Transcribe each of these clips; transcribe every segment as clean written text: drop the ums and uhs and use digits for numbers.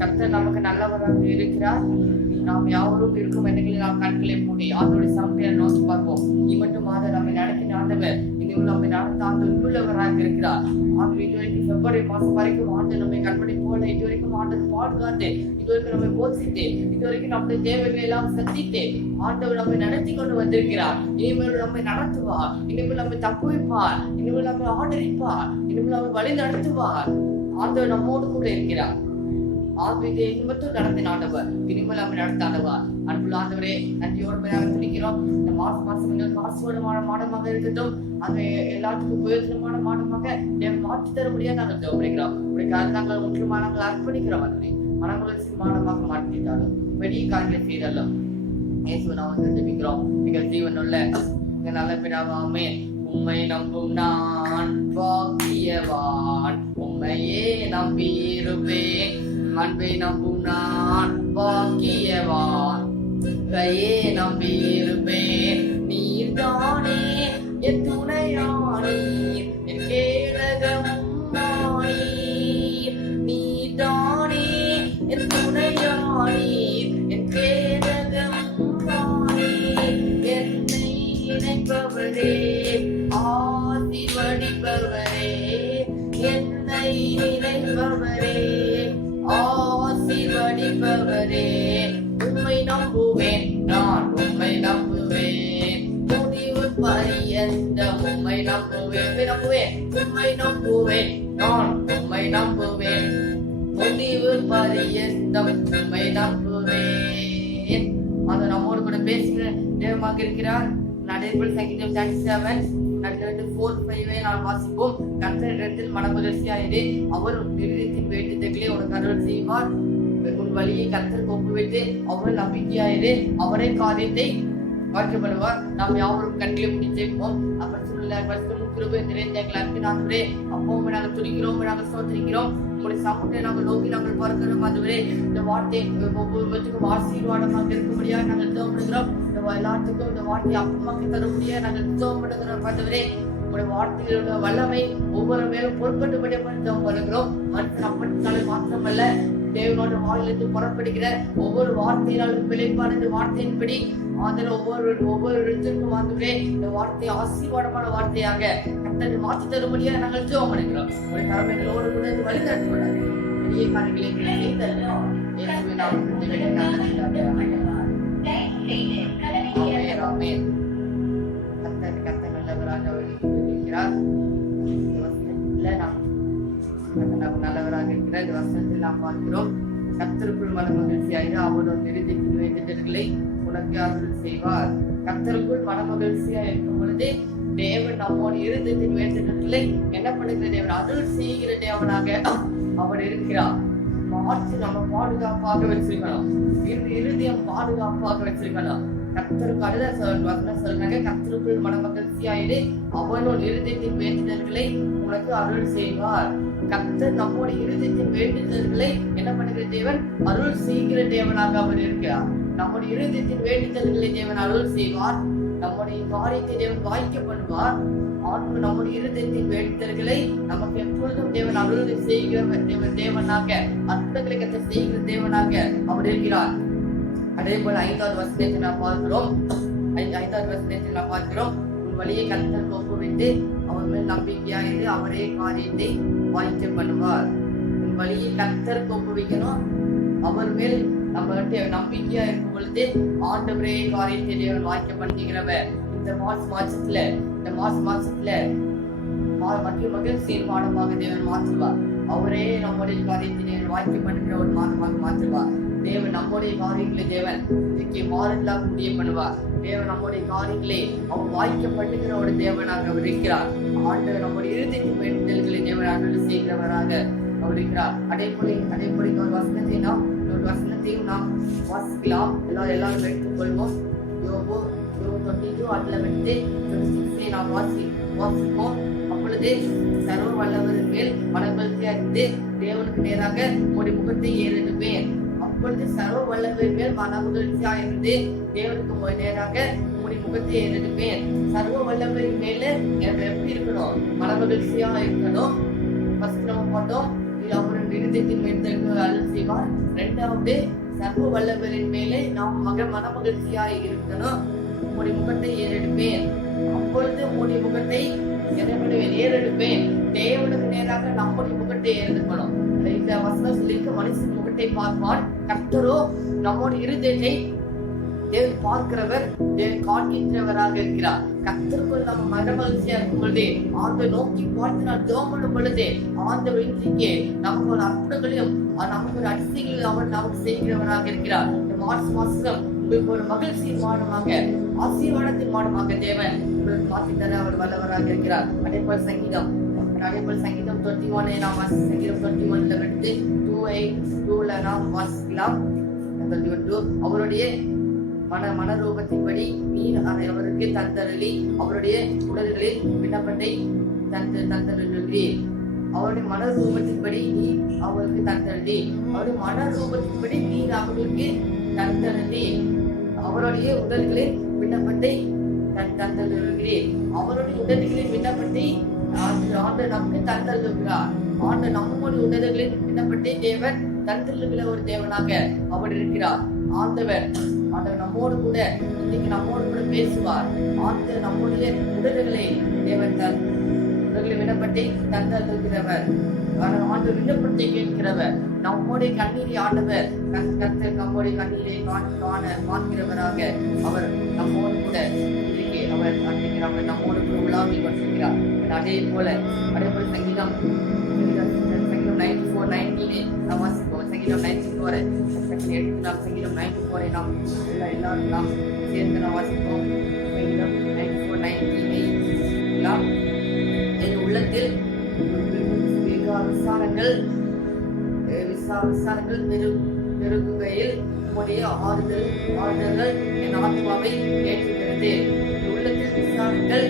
கர்த்தர் நமக்கு நல்லவராக இருக்கிறார். நாம் யாவரும் இருக்கும் எண்ணங்களில் நாம் கண்களை மூடி ஆண்டவருடைய சமூகத்தை நோக்கி பார்ப்போம். நீ மட்டும் நம்மை நடத்தின ஆண்டவர் இனிமேல் நம்மை நடத்த ஆண்டு உள்ளவராக இருக்கிறார். ஆண்டு இதுவரைக்கும் பிப்ரவரி மாசம் வரைக்கும் ஆண்டு நம்மை கண்மணி போல இதுவரைக்கும் ஆண்டு பாதுகாத்து இதுவரைக்கும் நம்மை போதித்து இதுவரைக்கும் நம்முடைய தேவைகளை எல்லாம் சந்தித்து ஆண்டவர் நம்மை நடத்தி கொண்டு வந்திருக்கிறார். இனிமேல் நம்மை நடத்துவார், இனிமேல் நம்மை தப்புவிப்பார், இனிமேல் நம்மை ஆதரிப்பார், இனிமேல் நம்மை வழி நடத்துவார். ஆண்டவர் நம்மோடு கூட இருக்கிறார். ஆத்மீக மட்டும் நடத்தின ஆண்டவர் இனிமேல் நம்ம நடத்தாண்டவர். அன்புள்ள ஆண்டவரே, நன்றியோடு துணிக்கிறோம். இந்த மாசம் எங்களுக்கு ஆசீர்வாதமான மாதமாக இருக்கட்டும். அது எல்லாத்துக்கும் பிரயோஜனமான மாதமாக மாற்றி தர முடியாது நாங்கள் தேவைப்படுகிறோம். நாங்கள் முக்கியமாக நாங்கள் அர்ப்பணிக்கிறோம். அதனை மனமகிழ்ச்சி மாதமாக மாற்றிட்டாலும் பெரிய காரியங்களை செய்தாலும் இயேசுவை நாம் ஜெபிக்கிறோம். எங்கள் ஜீவனுள்ள எங்கள் நல்ல பிதாவே, உம்மை நம்பும் நான் பாக்கியவான், உம்மையே நம்பியிருப்பேன். அன்பை நம்பும் நான் பாக்கியவான், கையே நம்பியிருப்பேன். நீர்தானே என் துணையானீர், என் கேடகமும் நீர். நீர்தானே என் துணையானீர், என் கேடகமும் நீர். என்னை நினைப்பவரே, ஆசீர்வதிப்பவரே, என்னை நினைப்பவரே, ஆசீர்வதிப்பவரே. உம்மை நம்புவேன், நான் உம்மை நம்புவேன். முடிவு பரியந்தம் உம்மை நம்புவேன். உம்மை நம்புவேன், நான் உம்மை நம்புவேன். முடிவு பரியந்தம் உம்மை நம்புவேன். அது நம்மோடு கூட பேசுகிற தேவமாக இருக்கிறார். நடைபெறும் சங்கீதம் 37 4-5 நாம் வாசிப்போம். கர்த்தரிடத்தில் மனமகிழ்ச்சியாயிரு, அவர் இருதயத்தின் வேண்டுதல்களை உனக்கு அருள் செய்வார். உன் வழியை கர்த்தருக்கு ஒப்புவிட்டு அவர் நம்பிக்கையாயிரு, அவரே காரியத்தை மாற்றப்படுவார். நாம் யாவரும் கண்களை முடிச்சிருப்போம். அப்படி கிருபை நிறைந்த எங்கள் அன்பினாகவே அப்பவும் நாங்கள் துணிக்கிறோம், நாங்கள் சோதரிக்கிறோம். உங்களுடைய சமூகத்தை நாங்கள் நோக்கி நாங்கள் பார்க்கிறோம். அதுவரை இந்த வார்த்தை ஒவ்வொருவருக்கும் ஆசீர்வாதமாக இருக்கும்படியாக நாங்கள் தேவைப்படுகிறோம். எல்லாத்துக்கும் இந்த வார்த்தையை அப்பமாக்கி தர முடியாது நாங்கள் தேவைப்படுகிறோம். அதுவரை உங்களுடைய வார்த்தைகளோட வல்லமை ஒவ்வொரு மேலும் பொறுப்பட்டுபடியாக தேவைப்படுகிறோம். மனுஷன் அப்படி மாத்திரமல்ல, தேவனோட வாயிலிருந்து புறப்படுகிற ஒவ்வொரு வார்த்தையினாலும் பிழைப்பான இந்த வார்த்தையின்படி அதில் ஒவ்வொரு இடத்திற்கும் வந்துவிட இந்த வார்த்தை ஆசீர்வாதமான வார்த்தையாக கர்த்தரை மாற்றி தரும்படியாக நாங்கள் ஜெபம் பண்ணுகிறோம். ஒரு கடமைகளோடு கூட வழி நடத்துவார். பெரிய காரியங்களை கர்த்தர் நல்லவராக இருக்கிறார். நல்லவராக இருக்கிற இந்த வசனத்தில் நாம் பார்க்கிறோம். கர்த்தருக்குள் மனமகிழ்ச்சியாக அவரோட நிறுத்தின் வேண்டுதல்களை உனக்கு அருள் செய்வார். கர்த்தருக்குள் மனமகிழ்ச்சியா இருக்கும் பொழுது தேவன் நம்மோட இருதயத்தின் வேண்டுதல்களை என்ன பண்ணுகிற தேவன் அருள் செய்கிற தேவனாக அவர் இருக்கிறார். மாற்றி நம்ம பாதுகாப்பாக வச்சிருக்கணும். இருதயம் பாதுகாப்பாக வச்சிருக்கணும். கர்த்தருக்கு அடுத்த சொல்றாங்க, கர்த்தருக்குள் மனமகிழ்ச்சியாயிரு, அவனோட இருதயத்தின் வேண்டுதல்களை உனக்கு அருள் செய்வார். கர்த்தர் நம்முடைய இருதயத்தின் வேண்டுதல்களை என்ன பண்ணுகிற தேவன் அருள் செய்கிற தேவனாக அவர் இருக்கிறார். நம்முடைய இருதயத்தின் வேண்டுதல்களை தேவன் அருள் செய்வார். நம்முடைய காரியத்தை தேவன் வாய்க்க பண்ணுவார். ஆண்டு நம்முடைய இருதயத்தின் வேண்டுதல்களை நமக்கு எப்பொழுதும் தேவன் அருள் செய்கிற தேவனாக அற்புதங்களை கர்த்தர் செய்கிற தேவனாக அவர் இருக்கிறார். அதே போல 5வது வசனத்தை நாம் பார்க்கிறோம். 5வது வசனத்தை நாம் பார்க்கிறோம். உன் வழியை கர்த்தருக்கு ஒப்புவித்து அவர் மேல் நம்பிக்கையாயிரு, அவரே காரியத்தை வாய்க்க பண்ணுவார். உன் வழியை கர்த்தருக்கு ஒப்புவிக்கணும். அவர் மேல் நம்மகிட்ட நம்பிக்கையா இருக்கும் பொழுது ஆண்டவரே காரியத்தை தேவன் வாய்க்க பண்ணுகிறவர். இந்த மாசத்துல மற்றும் மகிழ்ச்சியின் மாதமாக தேவன் மாற்றுவார். அவரே நம்முடைய காரியத்தை தேவன் வாய்க்க பண்ணுகிற ஒரு மாதமாக மாற்றுவார். தேவன் நம்முடைய காரியங்களை தேவன் இதுக்கு மாறலாம் முடிய பண்ணுவார். தேவன் நம்முடைய காரியங்களை அவர் வாய்க்கப்படுகிற ஒரு தேவனாக அவர் இருக்கிறார். ஆண்டவர் நம்முடைய இறுதிக்கு வேண்டுதல்களை தேவன் அருள் செய்கிறவராக அவர் இருக்கிறார். அதேபோல ஒரு வசனத்தையும் நாம் வாசிக்கலாம். எல்லாரும் எடுத்துக் கொள்வோம். யோபு 22:11 நாம் வாசிப்போம். அப்பொழுது சர்வ வல்லவரின் மேல் மனமகிழ்ச்சியா இருந்து தேவனுக்கு நேராக உங்களுடைய முகத்தை ஏறெடுப்பேன். அப்பொழுது சர்வ வல்லவரின் மேல் மனமகிழ்ச்சியா இருந்து தேவனுக்கு நேராக உங்களுடைய முகத்தை ஏறெடுப்பேன். சர்வ வல்லவரின் மேல எனக்கு எப்படி இருக்கணும்? மனமகிழ்ச்சியா இருக்கணும். ஃபர்ஸ்ட் நம்ம பார்த்தோம், அவருடைய இருதயத்தின் மேல் அருள் செய்வார். இரண்டாவது, சர்வ வல்லவரின் மேலே நாம் மனமகிழ்ச்சியாய் இருக்கணும். உங்களுடைய முகத்தை ஏறெடுப்பேன், அப்பொழுது உங்களுடைய முகத்தை ஏறெடுப்பேன். தேவனுக்கு நேராக நம்முடைய முகத்தை ஏறெடுக்கணும். இந்த வசனம் சொல்லியிருக்க, மனுஷன் முகத்தை பார்ப்பான், கர்த்தரோ நம்முடைய இருதயத்தை தேவன் பார்க்கிறவர், தேவன் காண்கின்றவராக இருக்கிறார். கர்த்தருக்குள் நம்ம மனமகிழ்ச்சியா இருக்கும் பொழுதே, ஆண்டை நோக்கி பார்த்து நான் ஜெபம் பொழுதே, ஆண்டவர் இன்றைக்கு நமக்கு ஒரு அற்புதங்களையும் நமக்கு ஒரு அதிசயங்களையும் அவர் நமக்கு செய்கிறவராக இருக்கிறார். இந்த மாசம் உங்களுக்கு ஒரு மகிழ்ச்சியின் மாதமாக, ஆசீர்வாதத்தின் மாதமாக தேவன் உங்களுக்கு மாற்றித்தர அவர் வல்லவராக இருக்கிறார். அதேபோல் சங்கீதம் 21 நாம் சங்கீதம் 21 எடுத்து 2:8 நாம் வாசிக்கலாம். 22 அவருடைய மனரூபத்தின்படி நீ அவருக்கு தந்தருளி அவருடைய உடல்களில் விண்ணப்பத்தை தந்தருளி. அவருடைய மனரூபத்தின்படி நீ அவருக்கு தந்தருளி, அவருடைய மனரூபத்தின்படி நீ அவர்களுக்கு தந்தருளி, அவருடைய உடல்களில் விண்ணப்பத்தை தந்தருகிறேன். அவருடைய உடல்களின் விண்ணப்பத்தை ஆண்டு நமக்கு தந்தருகிறார். ஆண்டு நம்முடைய உடல்களின் விண்ணப்பத்தை தேவன் தந்தருகிற ஒரு தேவனாக அவர் இருக்கிறார். ஆண்டவர் நம்மோடு கூட இன்னைக்கு நம்மோடு கூட பேசுவார். ஆண்டவர் நம்முடைய உடல்களை தேவன் உடல்களை விண்ணப்பத்தை தந்தருகிறவர். ஆண்டு விண்ணப்பத்தை கேட்கிறவர். நம்முடைய கண்ணீரை ஆண்டவர் நம்முடைய கண்ணீரை காண்கிறவராக அவர் நம்மோடு கூட அவர் நம்மோடு கூட உலாவி கொண்டிருக்கிறார். அதே போல சங்கீதம் 94:19 நாம் வாசிப்போம். சங்கீதம் 94 எடுத்து நாம் சங்கீதம் 94 நாம் எல்லாரும் நாம் சேர்ந்து நாம் வாசிப்போம். சங்கீதம் 94:19 என் உள்ளத்தில் விசாரங்கள் பெருகுகையில் உடைய ஆறுதல்கள் என் ஆத்மாவை ஏற்றுகிறது. உள்ளத்தில் விசாரங்கள்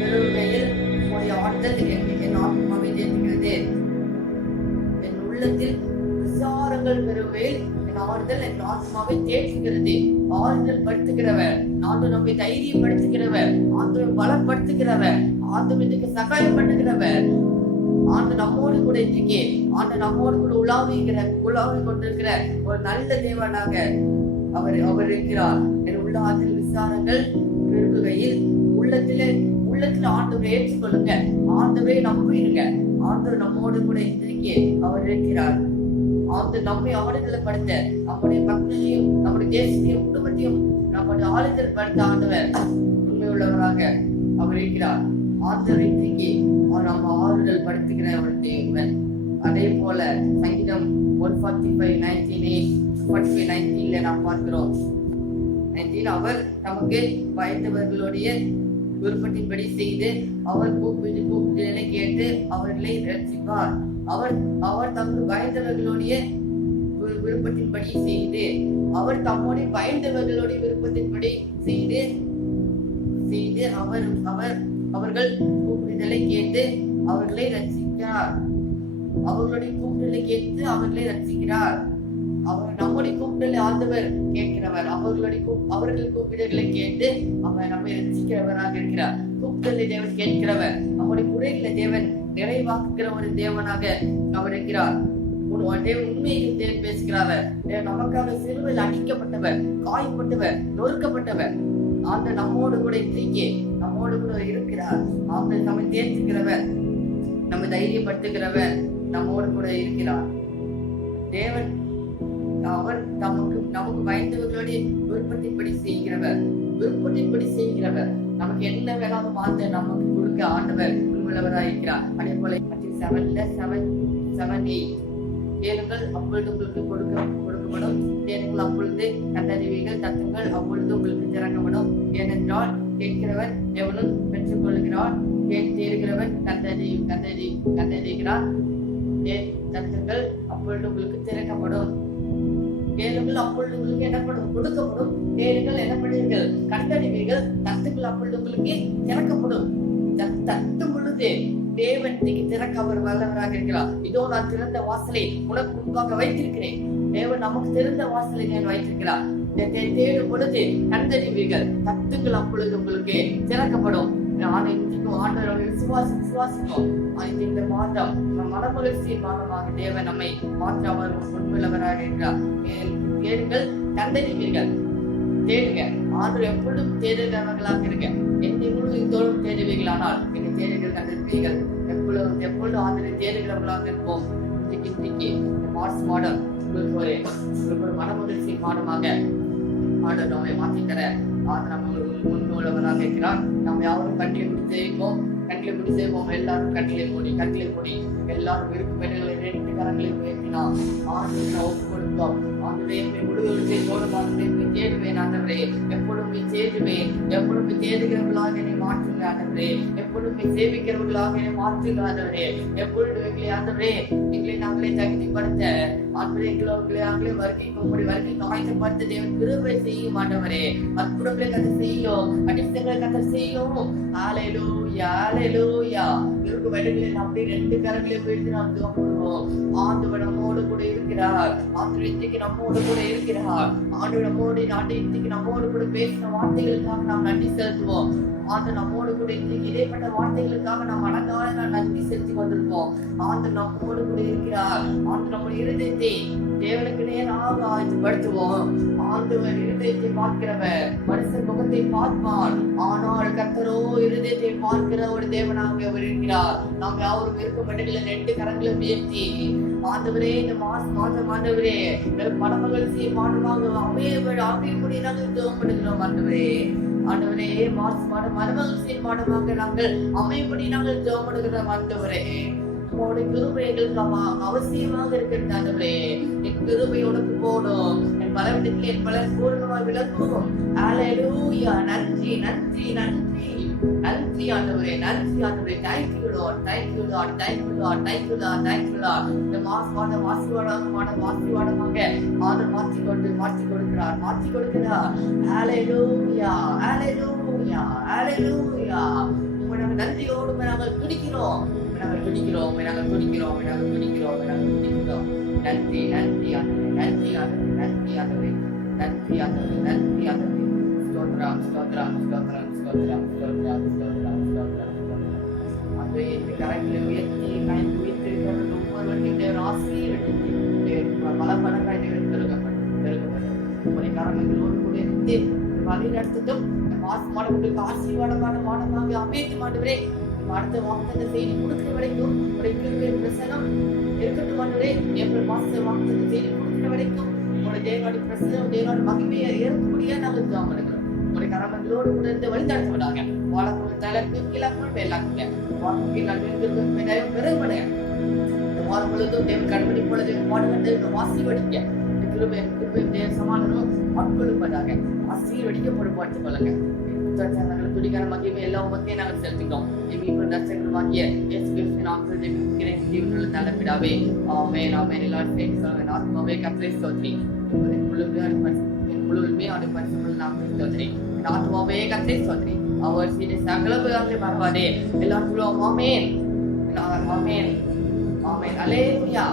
பெருகுகையில் உடைய ஆறுதல் என் ஆத்மாவை ஏற்றுகிறது. என் உள்ளத்தில் விசாரங்கள் பெருகுகையில் என் ஆறுதல் என் ஆத்மாவை தேற்றுகிறது. ஆறுதல் படுத்துகிறவர், ஆண்டு நம்மை தைரியப்படுத்துகிறவர், ஆண்டு பலப்படுத்துகிறவர், ஆண்டு இதுக்கு சகாயம் பண்ணுகிறவர், ஆண்டு நம்மோடு கூட இருக்கே, ஆண்டு நம்மோடு கூட உலாவி கொண்டிருக்கிற ஒரு நல்ல தேவனாக அவர் இருக்கிறார். என் உள்ளத்தில் விசாரங்கள் பெருகுகையில் உள்ளத்துல ஆண்டவரை ஏற்றுக்கொள்ளுங்க, ஆண்டவரை நம்பிடுங்க. ஆண்டவர் நம்மோடு கூட இருக்கே அவர் இருக்கிறார். ஆண்டு நம்மை ஆறுதல்படுத்த, நம்முடைய பக்தியையும் நம்முடைய தேசத்தையும் குடும்பத்தையும் நம்முடைய ஆறுதல் படுத்த ஆண்டவர் உண்மை உள்ளவராக அவர் இருக்கிறார். ஆண்டவர் இன்றைக்கு நம்ம ஆறுதல் படுத்துகிற ஒரு தேவன். அதே போல சங்கீதம் 145:19 நாம் பார்க்கிறோம். அவர் நமக்கு பயந்தவர்களுடைய விருப்பத்தின்படி செய்து அவர் கூப்பிடுதலை கேட்டு அவர்களை ரட்சிப்பார். அவர் தமக்கு பயந்தவர்களுடைய விருப்பத்தின்படி செய்து அவர் தம்முடைய பயந்தவர்களுடைய விருப்பத்தின்படி செய்து அவர்கள் கூப்பிடுதலை கேட்டு அவர்களை ரட்சிக்கிறார். அவர்களுடைய கூப்பிடலை கேட்டு அவர்களை ரட்சிக்கிறார். அவர் நம்முடைய கூப்பிடலை ஆண்டவர் கேட்கிறவர். அவர்கள் கூப்பிடலை கேட்டு அவர் நம்மை ரட்சிக்கிறவராக இருக்கிறார். கூப்பிடலை தேவன் கேட்கிறவர். நம்முடைய குறைகளை தேவன் நிறைவாக்குகிற ஒரு தேவனாக அவர் இருக்கிறார். உண்மையை தேவன் பேசுகிறார். நமக்காக சிலுவையில் அடிக்கப்பட்டவர், காயப்பட்டவர், நொறுக்கப்பட்டவர். ஆண்டு நம்மோடு கூட இன்றைக்கு நம்மோடு கூட இருக்கிறார். ஆண்டு நம்மை தேர்த்துக்கிறவர், நம்ம தைரியப்படுத்துகிறவர் நம்மோடு கூட இருக்கிறார். தேவன் அவர் நமக்கு பயந்தவர்களுடைய விருப்பத்தின்படி செய்கிறவர். நமக்கு என்ன வேணாலும் மாற்ற நமக்கு கொடுக்க ஆண்டவர் உண்மையுள்ளவராக இருக்கிறார். அதே போல 7:8 தேனுங்கள் அப்பொழுது உங்களுக்கு கொடுக்கப்படும், தேனுங்கள் அப்பொழுது கண்டறிவீர்கள், தத்துங்கள் அப்பொழுது உங்களுக்கு திறக்கப்படும். ஏனென்றால் கேட்கிறவர் எவனும் பெற்றுக் கொள்கிறார், தேடுகிறவன் கண்டறிகிறார். தத்துங்கள் அப்பொழுது உங்களுக்கு திறக்கப்படும். கேளுங்கள் அப்பொழுது உங்களுக்கு என்னப்படும் கொடுக்கப்படும். தேடுங்கள் என்னப்படுவீர்கள், கண்டறிவீர்கள், தத்துங்கள் அப்பொழுது உங்களுக்கு திறக்கப்படும். தட்டும் பொழுது தேவன் திறக்க அவர் வல்லவராக இருக்கிறார். இதோ நான் திறந்த வாசலை உனக்கு முன்பாக வைத்திருக்கிறேன். தேவன் நமக்கு திறந்த வாசலை நான் வைத்திருக்கிறார். தேடும் பொழுது கண்டறிவீர்கள், தத்துங்கள் அப்பொழுது உங்களுக்கு திறக்கப்படும். ஆண்டவரை விசுவாசிக்கும். இந்த மாதம் மனமகிழ்ச்சியின் மாதமாக தேவன் நம்மை மாற்ற அவர் உண்மையுள்ளவராக இருக்கிறார். தேடுங்கள் கண்டறிவீர்கள். தேடுங்க. ஆண்டவர் எப்பொழுதும் தேடுகிறவர்களாக இருக்க. என்னை முழுவதும் தோறும் தேடுவீர்களானால் என்னை தேடுகள் கண்டிருப்பீர்கள். எப்பொழுது ஆண்டவரை தேடுகிறவர்களாக இருப்போம். இன்றைக்கு மார்ச் மாதம் உங்களுக்கு ஒரு மனமகிழ்ச்சியின் மாதமாக ஆண்டவர் நம்மை மாற்றித்தர நம்ம உண்மையுள்ளவராக இருக்கிறார். நம்ம யாரும் கண்களை முடி செய்வோம். எல்லாரும் கண்களை மூடி எல்லாரும் இருக்கும் இடங்களை 2 கரங்களை உயர்த்தினோம். ஆண்டவரை ஒப்பு கொடுத்தோம். ஆண்டவரே முழுவதும் தோடுமானவரை தேடுவேன். ஆண்டவரே எப்பொழுதுமே தேடுவேன். எப்பொழுதுமே தேடுகிறவர்களாக என்னை மாற்றுங்க ஆண்டவரே. எப்பொழுதுமே சேவிக்கிறவர்களாக என்னை மாற்றுங்க ஆண்டவரே. எப்பொழுது ஆண்டவரே எங்களை நாங்களே தகுதிப்படுத்த ஆண்டவரே எங்களை வருகை ஆயத்தப்படுத்த தேவன் கிருபை செய்யும் ஆண்டவரே. அற்புதங்களை கதை செய்யும். அதிசயங்களை கதை செய்யும். ஹல்லேலூயா ஹல்லேலூயா. இருக்கு வேலைகளை அப்படி 2 கரங்களை உயர்த்தி நாம் துவங்குவோம். ஆண்டவர் நம்மோடு கூட இருக்கிறார். ஆண்டவர் இன்றைக்கு நம்மோடு கூட இருக்கிறார். ஆண்டவர் நம்மோடு கூட பேசின வார்த்தைகளுக்காக நாம் நன்றி செலுத்துவோம். ஆண்டவர் நம்மோடு கூட இன்றைக்கு இடைப்பட்ட வார்த்தைகளுக்காக நாம் அழகாக நன்றி செலுத்தி கொண்டிருப்போம். ஆண்டவர் நம்மோடு கூட இருக்கிறார். ஆண்டவர் நம்முடைய இருதயத்தை தேவனுக்கு நேராக ஆயத்தப்படுத்துவோம். ஆண்டவர் இருதயத்தை பார்க்கிறவர் மனுஷன் முகத்தை பார்ப்பான். ஆனால் கர்த்தரோ இருதயத்தை பார்க்கிற ஒரு தேவனாக அவர் இருக்கிறார். நாம் யாவரும் இருக்கும் இடங்களை 2 கரங்களை உயர்த்தி ஆண்டவரே இந்த மாதம் ஆண்டவரே மனமகிழ்ச்சி மாதமாக அமையபடி நாங்கள் துவப்படுகிறோம். ஆண்டவரே மார்ச் மாதம் மனமகிழ்ச்சியின் மாதமாக நாங்கள் அமையபடி நாங்கள் துவப்படுகிறோம். ஆண்டவரே உங்களுடைய கிருபை எங்களுக்கு அவசியமாக இருக்கிறது. ஆண்டவரே என் கிருபை உனக்கு போடும். என் பலவிடத்தில் என் பலன் பூர்ணமாய் விளக்கும். ஹல்லேலூயா. நன்றி நன்றி நன்றி நன்றி ஆண்டவரே. நன்றி ஆண்டவரே. Thank you Lord. Thank you Lord. Thank you Lord. Thank you Lord. Thank you Lord. இந்த மாதமாக ஆண்டவர் மாற்றி கொடுக்கிறார். ஹல்லேலூயா ஹல்லேலூயா ஹல்லேலூயா. உங்களை நன்றியோடு நாங்கள் துடிக்கிறோம். நன்றி நன்றி ஆண்டவரே. நன்றி ஆண்டவரே. நன்றி ஆண்டவரே. நன்றி ஆண்டவரே. நன்றி ஆண்டவரே. ஸ்தோத்திரம் ஸ்தோத்திரம் ஸ்தோத்திரம் ஸ்தோத்திரம் ஸ்தோத்திரம் ஸ்தோத்திரம் ஸ்தோத்திரம். அந்த கரங்களை உயர்த்தி வைத்திருக்கிற ஒவ்வொருவருடைய ஆசீர்வதித்து பல மடங்காய் பெருகப்படும். உங்களுடைய கரங்களோடு கூட இருந்து வழி நடத்தட்டும். உங்களுக்கு ஆசீர்வாதமான மாதமாக அமைத்து ஆண்டவரே. அடுத்த வாக்குத்த செய்தி கொடுக்கிற வரைக்கும் உடைய கிருபை பிரசனம் இருக்கட்டும் ஆண்டவரே. ஏப்ரல் மாசம் வாக்குத்த செய்தி கொடுக்கிற வரைக்கும் உங்களுடைய தேவனுடைய பிரசனம் தேவனுடைய மகிமையை ஏற்கக்கூடிய நாங்கள் ஜெபம் பண்ணுகிறோம். உங்களுடைய கரங்களோடு கூட இருந்து வழி நடத்துவதாக. வாழக்கூடிய தலைக்கு கீழாமல் மேலாக்குங்க. வாக்கு நன்மை பெருமடைய வாரம் பொழுதும் தேவன் கண்மணி பொழுது பாடுகின்ற ஆசீர்வதிக்க கிருபை சமாதானம் ஆட்கொள்ளும்பதாக ஆசீர்வதிக்கப்படும் பார்த்துக் கொள்ளுங்க. துடிக்கான மகிமை எல்லாம் மத்திய நாங்கள் செலுத்திக்கிறோம். ரட்சகருமாகிய இயேசு கிறிஸ்துவின் நாமத்தில் ஜெபிக்கிறேன் ஜீவனுள்ள நல்ல பிதாவே. ஆமென் ஆமென். எல்லாரும் சேர்ந்து சொல்லுங்க. ஆத்மாவே கர்த்தரை ஸ்தோத்திரி. என் முழுவதுமே அவருடைய பரிசுத்த நாமத்தை ஸ்தோத்திரி. என் ஆத்மாவே கர்த்தரை ஸ்தோத்திரி. அவர் செய்த சகல உபகாரங்களை மறவாதே. எல்லாரும் சொல்லுவோம் ஆமென் ஆமென் ஆமென். அல்லேலூயா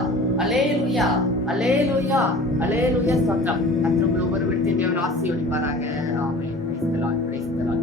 அல்லேலூயா அல்லேலூயா அல்லேலூயா. ஸ்தோத்திரம். கர்த்தர் ஒவ்வொரு விட்டு தேவன் ஆசீர்வதிப்பாராக. ஆமென். Praise the lord. Praise the Lord.